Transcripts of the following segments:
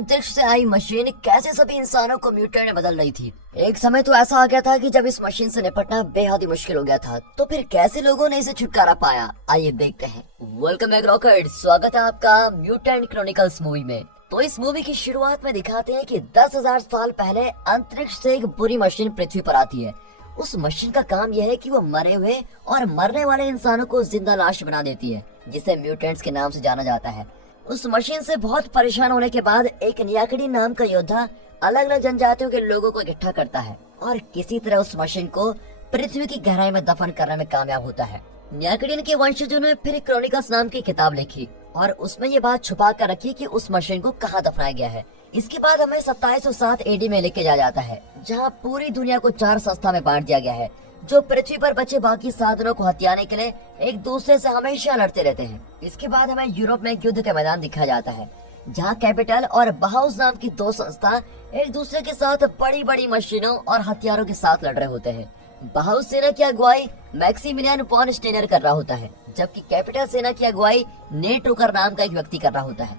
अंतरिक्ष से I machine कैसे सभी इंसानों को म्यूटेंट में बदल रही थी। एक समय तो ऐसा आ गया था कि जब इस मशीन से निपटना बेहद ही मुश्किल हो गया था। तो फिर कैसे लोगों ने इसे छुटकारा पाया, आइए देखते हैं। वेलकम बैक रॉकेट, स्वागत है आपका म्यूटेंट क्रॉनिकल्स मूवी में। तो इस मूवी की शुरुआत में दिखाते हैं कि 10,000 साल पहले अंतरिक्ष से एक बुरी मशीन पृथ्वी पर आती है। उस मशीन का काम यह है कि वो मरे हुए और मरने वाले इंसानों को जिंदा लाश बना देती है, जिसे म्यूटेंट्स के नाम से जाना जाता है। उस मशीन से बहुत परेशान होने के बाद एक नियाकड़ी नाम का योद्धा अलग अलग जनजातियों के लोगों को इकट्ठा करता है और किसी तरह उस मशीन को पृथ्वी की गहराई में दफन करने में कामयाब होता है। नियाकड़ियन के वंशजों ने फिर क्रॉनिकल्स नाम की किताब लिखी और उसमें ये बात छुपा कर रखी कि उस मशीन को कहाँ दफनाया गया है। इसके बाद हमें 2707 एडी में लेके जाया है, जहाँ पूरी दुनिया को 4 संस्था में बांट दिया गया है, जो पृथ्वी पर बचे बाकी साधनों को हथियाने के लिए एक दूसरे से हमेशा लड़ते रहते हैं। इसके बाद हमें यूरोप में एक युद्ध का मैदान दिखाया जाता है, जहाँ कैपिटल और बाउस नाम की 2 संस्था एक दूसरे के साथ बड़ी बड़ी मशीनों और हथियारों के साथ लड़ रहे होते हैं। बाउस सेना की अगुवाई मैक्सिमिलियन फॉन स्टेनर कर रहा होता है, जबकि कैपिटल सेना की अगुवाई नेट रोकर नाम का एक व्यक्ति कर रहा होता है।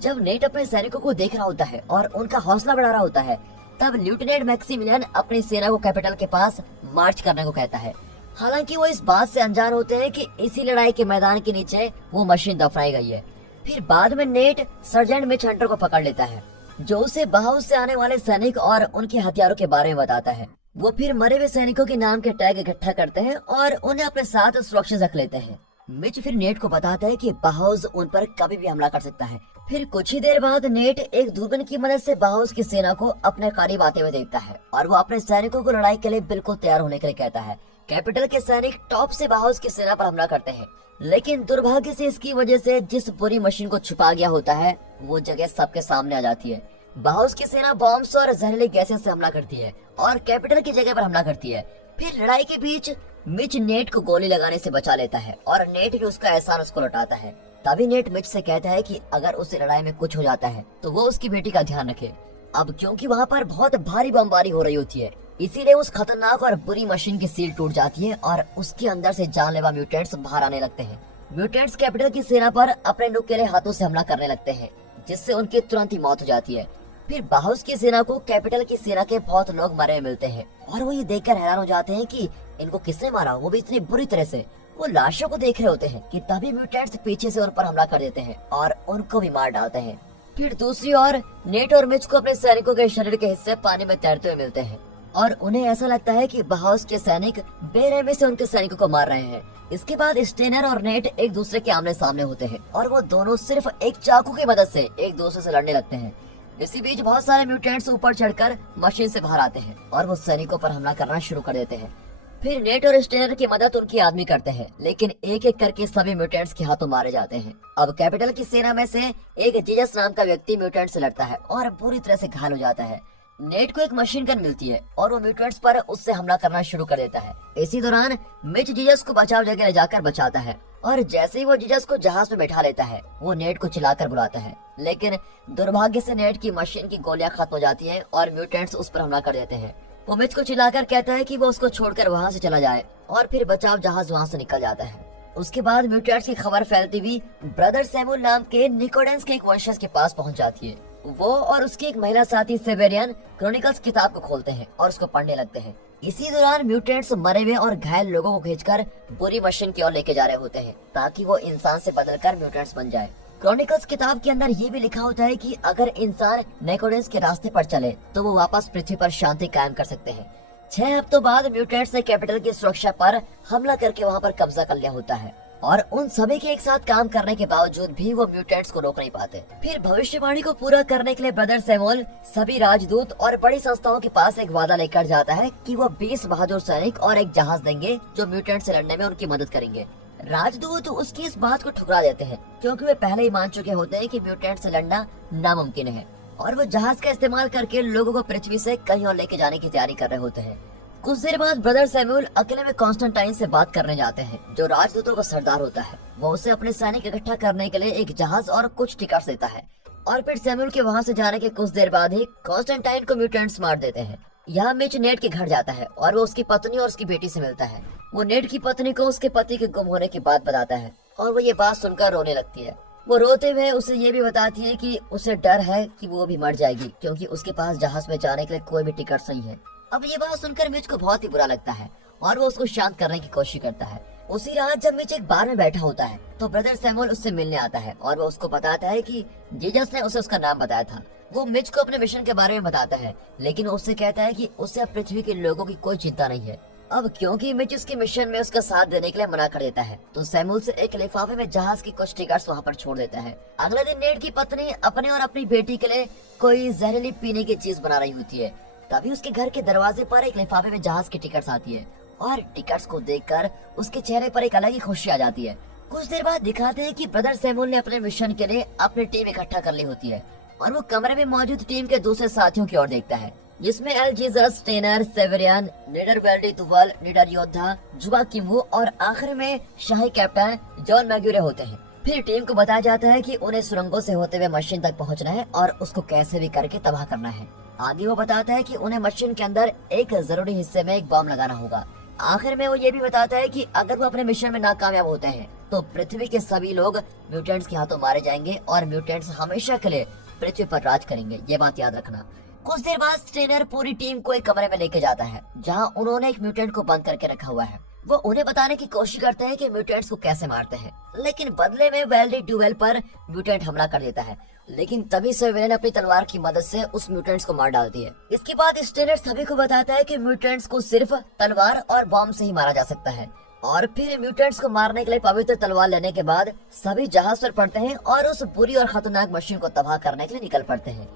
जब नेट अपने सैनिकों को देख रहा होता है और उनका हौसला बढ़ा रहा होता है, तब ल्यूटेनेंट मैक्सिमिलियन अपनी सेना को कैपिटल के पास मार्च करने को कहता है। हालांकि वो इस बात से अनजान होते हैं कि इसी लड़ाई के मैदान के नीचे वो मशीन दफनाई गई है। फिर बाद में नेट सर्जेंट मिच हंटर को पकड़ लेता है, जो उसे बाउस से आने वाले सैनिक और उनके हथियारों के बारे में बताता है। वो फिर मरे हुए सैनिकों के नाम के टैग इकट्ठा करते हैं और उन्हें अपने साथ सुरक्षित रख लेते हैं। मिच फिर नेट को बताता है कि बाउस उन पर कभी भी हमला कर सकता है। फिर कुछ ही देर बाद नेट एक दूरबीन की मदद से बाउस की सेना को अपने करीब आते हुए देखता है और वो अपने सैनिकों को लड़ाई के लिए बिल्कुल तैयार होने के लिए कहता है। कैपिटल के सैनिक टॉप से बाउस की सेना पर हमला करते हैं, लेकिन दुर्भाग्य से इसकी वजह से जिस बुरी मशीन को छुपा गया होता है, वो जगह सबके सामने आ जाती है। बाउस की सेना बॉम्ब्स और जहरीली गैसें से हमला करती है और कैपिटल की जगह पर हमला करती है। फिर लड़ाई के बीच मिच नेट को गोली लगाने से बचा लेता है और नेट भी उसका एहसान उसको लौटाता है। तभी नेट मिच से कहता है कि अगर उसे लड़ाई में कुछ हो जाता है तो वो उसकी बेटी का ध्यान रखे। अब क्योंकि वहाँ पर बहुत भारी बमबारी हो रही होती है, इसीलिए उस खतरनाक और बुरी मशीन की सील टूट जाती है और उसके अंदर से जानलेवा म्यूटेंट्स बाहर आने लगते हैं। म्यूटेंट्स कैपिटल की सेना पर अपने नुकीले हाथों से हमला करने लगते हैं, जिससे उनकी तुरंत ही मौत हो जाती है। फिर बाउस की सेना को कैपिटल की सेना के बहुत लोग मरे हुए मिलते हैं और वो ये देखकर हैरान हो जाते हैं कि इनको किसने मारा, वो भी इतनी बुरी तरह से। वो लाशों को देख रहे होते हैं कि तभी म्यूटेंट्स पीछे से उन पर हमला कर देते हैं और उनको भी मार डालते हैं। फिर दूसरी ओर नेट और मिच को अपने सैनिकों के शरीर के हिस्से पानी में तैरते हुए मिलते हैं और उन्हें ऐसा लगता है कि बाउस के सैनिक बेरहमी से उनके सैनिकों को मार रहे हैं। इसके बाद स्टेनर और नेट एक दूसरे के आमने सामने होते हैं और वो दोनों सिर्फ एक चाकू की मदद से एक दूसरे से लड़ने लगते हैं। इसी बीच बहुत सारे म्यूटेंट्स ऊपर चढ़कर मशीन से बाहर आते हैं और वो सैनिकों पर हमला करना शुरू कर देते हैं। फिर नेट और स्टेनर की मदद उनके आदमी करते हैं, लेकिन एक एक करके सभी म्यूटेंट्स के हाथों मारे जाते हैं। अब कैपिटल की सेना में से एक जीजस नाम का व्यक्ति म्यूटेंट से लड़ता है और बुरी तरह से घायल हो जाता है। नेट को एक मशीन गन मिलती है और वो म्यूटेंट्स पर उससे हमला करना शुरू कर देता है। इसी दौरान मिच जीजस को बचाव जगह ले जाकर बचाता है और जैसे ही वो जीजस को जहाज में बैठा लेता है, वो नेट को चिल्लाकर बुलाता है, लेकिन दुर्भाग्य से नेट की मशीन की गोलियां खत्म हो जाती हैं और म्यूटेंट्स उस पर हमला कर देते हैं। वो मिच को चिल्लाकर कहता है कि वो उसको छोड़कर वहाँ से चला जाए और फिर बचाव जहाज वहाँ से निकल जाता है। उसके बाद म्यूटेंट्स की खबर फैलती हुई ब्रदर सैमुअल नाम के निकोडेंस के एक वंशज के पास पहुँच जाती है। वो और उसकी एक महिला साथी सेवेरियन क्रॉनिकल्स किताब को खोलते हैं और उसको पढ़ने लगते हैं। इसी दौरान म्यूटेंट्स मरे हुए और घायल लोगों को खींचकर बुरी मशीन की ओर लेके जा रहे होते हैं, ताकि वो इंसान से बदलकर म्यूटेंट्स बन जाए। क्रॉनिकल्स किताब के अंदर ये भी लिखा होता है कि अगर इंसान निकोडेंस के रास्ते पर चले तो वो वापस पृथ्वी पर शांति कायम कर सकते हैं। 6 हफ्तों बाद म्यूटेंट्स ने कैपिटल की सुरक्षा पर हमला करके वहाँ पर कब्जा कर लिया होता है और उन सभी के एक साथ काम करने के बावजूद भी वो म्यूटेंट्स को रोक नहीं पाते। फिर भविष्यवाणी को पूरा करने के लिए ब्रदर सैमुअल सभी राजदूत और बड़ी संस्थाओं के पास एक वादा लेकर जाता है कि वो 20 बहादुर सैनिक और एक जहाज देंगे जो म्यूटेंट से लड़ने में उनकी मदद करेंगे। राजदूत उसकी इस बात को ठुकरा देते हैं, क्योंकि वे पहले ही मान चुके होते हैं कि म्यूटेंट से लड़ना नामुमकिन है और वो जहाज का इस्तेमाल करके लोगों को पृथ्वी से कहीं और लेके जाने की तैयारी कर रहे होते हैं। कुछ देर बाद ब्रदर सैमुअल अकेले में कॉन्स्टेंटाइन से बात करने जाते हैं, जो राजदूतों का सरदार होता है। वो उसे अपने सैनिक इकट्ठा करने के लिए एक जहाज और कुछ टिकट्स देता है और फिर सैमुअल के वहाँ से जाने के कुछ देर बाद ही कॉन्स्टेंटाइन को म्यूटेंट्स मार देते हैं। यहाँ मिच नेट के घर जाता है और वो उसकी पत्नी और उसकी बेटी से मिलता है। वो नेट की पत्नी को उसके पति के गुम होने की बात बताता है और वो ये बात सुनकर रोने लगती है। वो रोते हुए उसे ये भी बताती है कि उसे डर है कि वो भी मर जाएगी क्योंकि उसके पास जहाज में जाने के लिए कोई भी टिकट नहीं है। अब ये बात सुनकर मिच को बहुत ही बुरा लगता है और वो उसको शांत करने की कोशिश करता है। उसी रात जब मिच एक बार में बैठा होता है तो ब्रदर सैमुअल उससे मिलने आता है और वो उसको बताता है कि जीसस ने उसे उसका नाम बताया था। वो मिच को अपने मिशन के बारे में बताता है, लेकिन उससे कहता है कि उससे अब पृथ्वी के लोगों की कोई चिंता नहीं है। अब क्योंकि मिच उसके मिशन में उसका साथ देने के लिए मना कर देता है तो सैमुअल से एक लिफाफे में जहाज की कुछ टिकट्स वहाँ पर छोड़ देता है। अगले दिन नेड की पत्नी अपने और अपनी बेटी के लिए कोई जहरीली पीने की चीज बना रही होती है। तभी उसके घर के दरवाजे पर एक लिफाफे में जहाज की टिकट्स आती है और टिकट्स को देखकर उसके चेहरे पर एक अलग ही खुशी आ जाती है। कुछ देर बाद दिखाते हैं कि ब्रदर सैमुअल ने अपने मिशन के लिए अपनी टीम इकट्ठा कर ली होती है और वो कमरे में मौजूद टीम के दूसरे साथियों की ओर देखता है, जिसमें एल जीसस, टेनर, सेवेरियन, नीडर वेल्डी तुवल, नीडर योद्धा, जुबा किमू और आखिर में शाही कैप्टन जॉन मैग्यूरे होते हैं। फिर टीम को बताया जाता है कि उन्हें सुरंगों से होते हुए मशीन तक पहुंचना है और उसको कैसे भी करके तबाह करना है। आगे वो बताता है कि उन्हें मशीन के अंदर एक जरूरी हिस्से में एक बम लगाना होगा। आखिर में वो ये भी बताता है कि अगर वो अपने मिशन में नाकामयाब होते हैं तो पृथ्वी के सभी लोग म्यूटेंट्स के हाथों मारे जाएंगे और म्यूटेंट्स हमेशा के लिए पृथ्वी पर राज करेंगे। ये बात याद रखना। कुछ देर बाद स्टेनर पूरी टीम को एक कमरे में लेके जाता है जहां उन्होंने एक म्यूटेंट को बंद करके रखा हुआ है। वो उन्हें बताने की कोशिश करते हैं कि म्यूटेंट्स को कैसे मारते हैं, लेकिन बदले में वेल्डी ड्यूवेल पर म्यूटेंट हमला कर देता है। लेकिन तभी सेवेरियन अपनी तलवार की मदद से उस म्यूटेंट्स को मार डालती है। इसके बाद स्टेनर सभी को बताता है कि म्यूटेंट्स को सिर्फ तलवार और बॉम्ब से ही मारा जा सकता है और फिर म्यूटेंट्स को मारने के लिए पवित्र तलवार लेने के बाद सभी जहाज पर पड़ते हैं और उस बुरी और खतरनाक मशीन को तबाह करने के लिए निकल पड़ते हैं।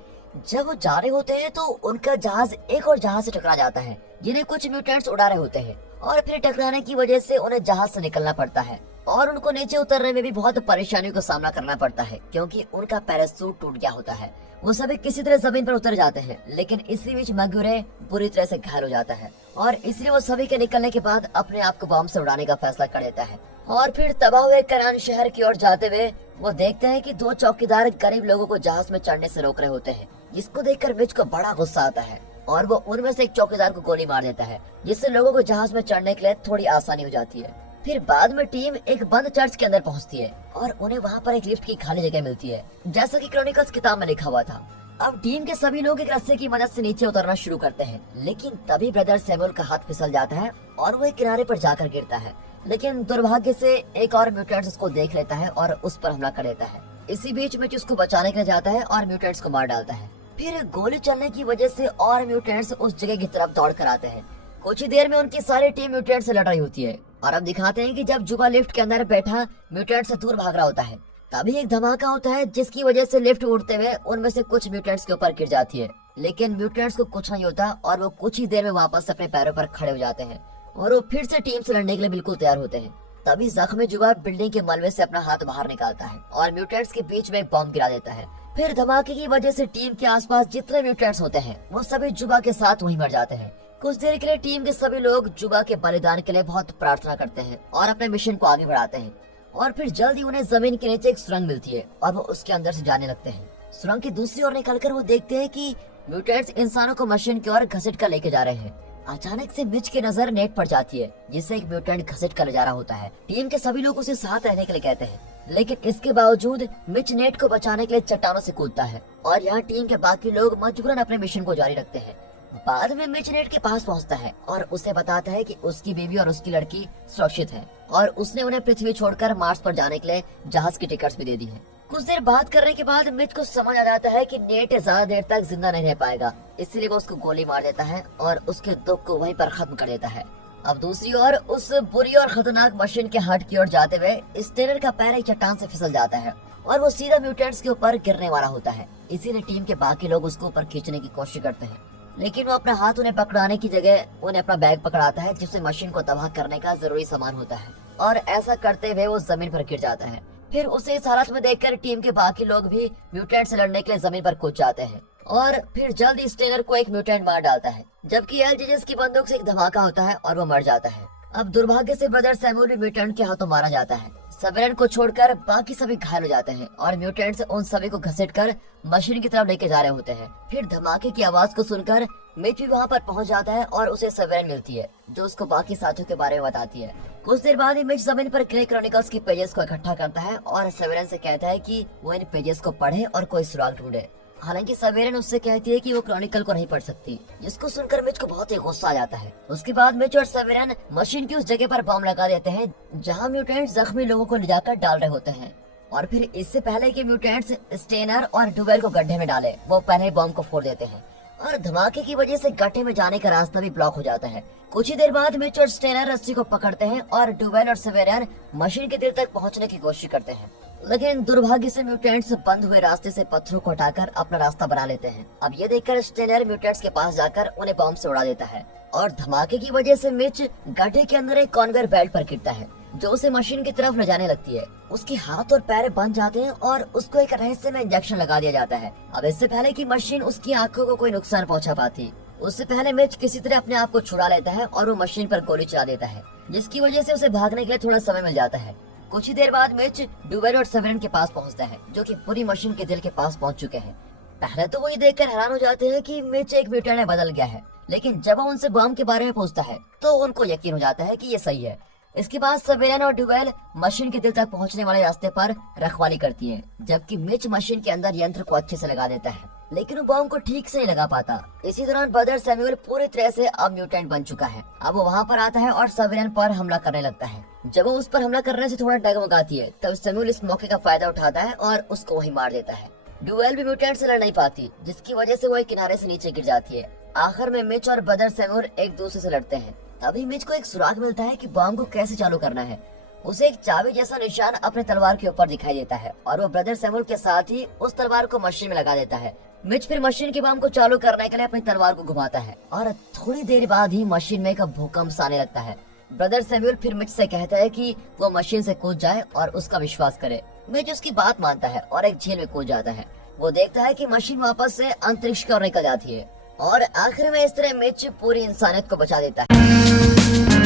जब वो जा रहे होते हैं तो उनका जहाज एक और जहाज से टकरा जाता है जिन्हें कुछ म्यूटेंट्स उड़ा रहे होते हैं और फिर टकराने की वजह से उन्हें जहाज से निकलना पड़ता है और उनको नीचे उतरने में भी बहुत परेशानियों का सामना करना पड़ता है क्योंकि उनका पैराशूट टूट गया होता है। वो सभी किसी तरह जमीन पर उतर जाते हैं, लेकिन इसी बीच मैग्यूरे बुरी तरह से घायल हो जाता है और इसलिए वो सभी के निकलने के बाद अपने आप को बम से उड़ाने का फैसला कर लेता है। और फिर तबाह हुए करान शहर की ओर जाते हुए वो देखते हैं कि दो चौकीदार गरीब लोगों को जहाज में चढ़ने से रोक रहे होते हैं, जिसको देखकर मिच को बड़ा गुस्सा आता है और वो उनमें से एक चौकीदार को गोली मार देता है, जिससे लोगों को जहाज में चढ़ने के लिए थोड़ी आसानी हो जाती है। फिर बाद में टीम एक बंद चर्च के अंदर पहुंचती है और उन्हें वहां पर एक लिफ्ट की खाली जगह मिलती है, जैसा कि क्रॉनिकल्स किताब में लिखा हुआ था। अब टीम के सभी लोग एक रस्से की मदद से नीचे उतरना शुरू करते हैं, लेकिन तभी ब्रदर सैमुअल का हाथ फिसल जाता है और वो एक किनारे पर जाकर गिरता है। लेकिन दुर्भाग्य से एक और म्यूटेंट उसको देख लेता है और उस पर हमला कर देता है। इसी बीच मिच उसको बचाने के लिए जाता है और म्यूटेंट्स को मार डालता है। फिर गोली चलने की वजह से और म्यूटेंट्स उस जगह की तरफ दौड़ कर आते हैं। कुछ ही देर में उनकी सारी टीम म्यूटेंट से लड़ रही होती है और अब दिखाते हैं कि जब जुबा लिफ्ट के अंदर बैठा म्यूटेंट से दूर भाग रहा होता है, तभी एक धमाका होता है जिसकी वजह से लिफ्ट उड़ते हुए उनमें से कुछ म्यूटेंट्स के ऊपर गिर जाती है। लेकिन म्यूटेंट्स को कुछ नहीं होता और वो कुछ ही देर में वापस अपने पैरों पर खड़े हो जाते हैं और वो फिर से टीम से लड़ने के लिए बिल्कुल तैयार होते हैं। तभी जख्मी जुबा बिल्डिंग के मलबे से अपना हाथ बाहर निकालता है और म्यूटेंट्स के बीच में एक बॉम्ब गिरा देता है। फिर धमाके की वजह से टीम के आसपास जितने म्यूटेंट्स होते हैं वो सभी जुबा के साथ वहीं मर जाते हैं। कुछ देर के लिए टीम के सभी लोग जुबा के बलिदान के लिए बहुत प्रार्थना करते हैं और अपने मिशन को आगे बढ़ाते हैं और फिर जल्द ही उन्हें जमीन के नीचे एक सुरंग मिलती है और वो उसके अंदर से जाने लगते हैं। सुरंग की दूसरी ओर निकलकर वो देखते हैं कि म्यूटेंट्स इंसानों को मशीन की ओर घसीट कर लेके जा रहे हैं। अचानक से मिच की नजर नेट पर जाती है, जिससे एक म्यूटेंट घसीट कर ले जा रहा होता है। टीम के सभी लोग उसे साथ रहने के लिए कहते हैं, लेकिन इसके बावजूद मिच नेट को बचाने के लिए चट्टानों से कूदता है और यहाँ टीम के बाकी लोग मजबूरन अपने मिशन को जारी रखते हैं। बाद में मिच नेट के पास पहुंचता है और उसे बताता है कि उसकी बीवी और उसकी लड़की सुरक्षित है और उसने उन्हें पृथ्वी छोड़कर मार्स पर जाने के लिए जहाज की टिकट्स भी दे दी है। कुछ देर बात करने के बाद मिच को समझ आ जाता है कि नेट ज्यादा देर तक जिंदा नहीं रह पाएगा, इसलिए वो उसको गोली मार देता है और उसके दुख को वहीं पर खत्म कर देता है। अब दूसरी ओर उस बुरी और खतरनाक मशीन के हट की ओर जाते हुए स्टेनर का पैर एक चट्टान से फिसल जाता है और वो सीधा म्यूटेंट्स के ऊपर गिरने वाला होता है। इसीलिए टीम के बाकी लोग उसको ऊपर खींचने की कोशिश करते हैं, लेकिन वो अपना हाथ उन्हें पकड़ाने की जगह उन्हें अपना बैग पकड़ाता है, जिससे मशीन को तबाह करने का जरूरी सामान होता है और ऐसा करते हुए वो जमीन पर गिर जाता है। फिर उसे इस हालत में देखकर टीम के बाकी लोग भी म्यूटेंट से लड़ने के लिए जमीन पर कूद जाते हैं और फिर जल्द ही स्टेनर को एक म्यूटेंट मार डालता है, जबकि एलजीजीएस की बंदूक से एक धमाका होता है और वो मर जाता है। अब दुर्भाग्य से ब्रदर सैमुअल भी म्यूटेंट के हाथों मारा जाता है। सेवेरन को छोड़कर बाकी सभी घायल हो जाते हैं और म्यूटेंट्स उन सभी को घसीटकर मशीन की तरफ लेके जा रहे होते हैं। फिर धमाके की आवाज को सुनकर मिच भी वहाँ पर पहुँच जाता है और उसे सेवेरन मिलती है जो उसको बाकी साथियों के बारे में बताती है। कुछ देर बाद ही मिच जमीन पर ग्रे क्रॉनिकल्स की पेजेस को इकट्ठा करता है और सेवेरन से कहता है कि वो इन पेजेस को पढ़े और कोई सुराग ढूंढे। हालांकि सेवेरन उससे कहती है कि वो क्रॉनिकल को नहीं पढ़ सकती, जिसको सुनकर मिच को बहुत ही गुस्सा आ जाता है। उसके बाद मिच और सेवेरन मशीन की उस जगह पर बम लगा देते हैं जहां म्यूटेंट्स जख्मी लोगों को ले जाकर डाल रहे होते हैं। और फिर इससे पहले कि म्यूटेंट्स स्टेनर और डुवेल को गड्ढे में डाले, वो पहले बम को फोड़ देते हैं और धमाके की वजह से गड्ढे में जाने का रास्ता भी ब्लॉक हो जाता है। कुछ ही देर बाद मिच और स्टेनर रस्सी को पकड़ते हैं और डुवेल और सेवेरन मशीन के दिल तक पहुंचने की कोशिश करते हैं, लेकिन दुर्भाग्य से म्यूटेंट्स बंद हुए रास्ते से पत्थरों को हटाकर अपना रास्ता बना लेते हैं। अब ये देखकर स्टेनर म्यूटेंट्स के पास जाकर उन्हें बम से उड़ा देता है और धमाके की वजह से मिच गड्ढे के अंदर एक कन्वेयर बेल्ट पर गिरता है जो उसे मशीन की तरफ ले जाने लगती है। उसके हाथ और पैर बंद जाते हैं और उसको एक रहस्यमय इंजेक्शन लगा दिया जाता है। अब इससे पहले कि मशीन उसकी आंखों को कोई नुकसान पहुंचा पाती, उससे पहले मिच किसी तरह अपने आप को छुड़ा लेता है और वो मशीन पर गोली चला देता है, जिसकी वजह से उसे भागने के लिए थोड़ा समय मिल जाता है। कुछ ही देर बाद मिच डुवेल और सेवेरन के पास पहुंचता है जो कि पूरी मशीन के दिल के पास पहुंच चुके हैं। पहले तो वो ये देखकर हैरान हो जाते हैं कि मिच एक म्यूटेंट में बदल गया है, लेकिन जब वो उनसे बम के बारे में पूछता है तो उनको यकीन हो जाता है कि ये सही है। इसके बाद सेवेरन और डुवेल मशीन के दिल तक पहुंचने वाले रास्ते पर रखवाली करती है, जबकि मिच मशीन के अंदर यंत्र को अच्छे से लगा देता है, लेकिन वो बम को ठीक से नहीं लगा पाता। इसी दौरान ब्रदर सैमुअल पूरी तरह से अब म्यूटेंट बन चुका है। अब वो वहाँ पर आता है और सेवेरन पर हमला करने लगता है। जब वो उस पर हमला करने से थोड़ा डगमगाती है तब सैमुअल इस मौके का फायदा उठाता है और उसको वहीं मार देता है। डुवेल भी म्यूटेंट से लड़ नहीं पाती, जिसकी वजह से वो एक किनारे से नीचे गिर जाती है। आखिर में मिच और ब्रदर सैमुअल एक दूसरे से लड़ते हैं। तभी मिच को एक सुराग मिलता है कि बम को कैसे चालू करना है। उसे एक चाबी जैसा निशान अपने तलवार के ऊपर दिखाई देता है और वो ब्रदर सैमुअल के साथ ही उस तलवार को मशीन में लगा देता है। मिच फिर मशीन के बम को चालू करने के लिए अपनी तलवार को घुमाता है और थोड़ी देर बाद ही मशीन में एक भूकंप आने लगता है। ब्रदर सैमुअल फिर मिच से कहता है कि वो मशीन से कूद जाए और उसका विश्वास करे। मिच उसकी बात मानता है और एक झील में कूद जाता है। वो देखता है कि मशीन वापस से अंतरिक्ष की ओर निकल जाती है और आखिर में इस तरह मिच पूरी इंसानियत को बचा देता है।